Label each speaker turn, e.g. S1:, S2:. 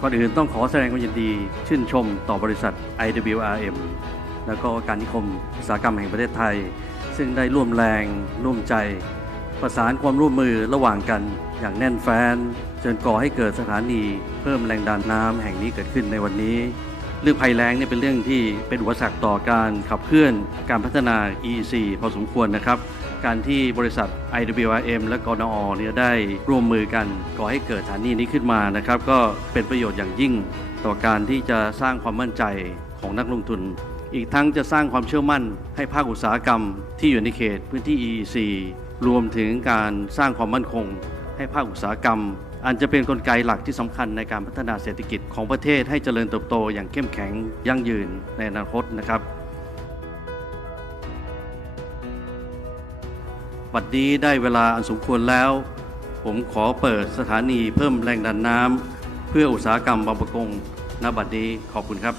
S1: ก่อนอื่นต้องขอแสดงความยินดี ชื่นชมต่อบริษัท IWRM แล้วก็การนิคมอุตสาหกรรมแห่งประเทศไทย ซึ่งได้ร่วมแรงร่วมใจ ประสานความร่วมมือระหว่างกันอย่างแน่นแฟ้นจนก่อให้เกิดสถานีเพิ่มแรงดันน้ำแห่งนี้เกิดขึ้นในวันนี้ เรื่องภัยแล้งเนี่ยเป็นเรื่องที่เป็นอุปสรรคต่อการขับเคลื่อนการพัฒนา EEC พอสมควรนะครับ การที่บริษัท IWRM และกนอเนี่ยได้ร่วมมือกันก่อให้เกิดสถานีนี้ขึ้นมานะครับก็เป็นประโยชน์อย่างยิ่ง ต่อการที่จะสร้างความมั่นใจของนักลงทุน อีกทั้งจะสร้างความเชื่อมั่นให้ภาคอุตสาหกรรม ที่อยู่ในเขตพื้นที่ EEC รวมถึงการสร้างความมั่นคง ให้ภาคอุตสาหกรรม อันจะเป็นนกลไกหลักที่สำคัญในการพัฒนาเศรษฐกิจของประเทศให้เจริญเติบโตอย่างเข้มแข็งยั่งยืนในอนาคตนะครับ บัดนี้ได้เวลาอันสมควรแล้ว ผมขอเปิดสถานีเพิ่มแรงดันน้ำเพื่ออุตสาหกรรมบางประกงณบัดนี้ขอบคุณครับ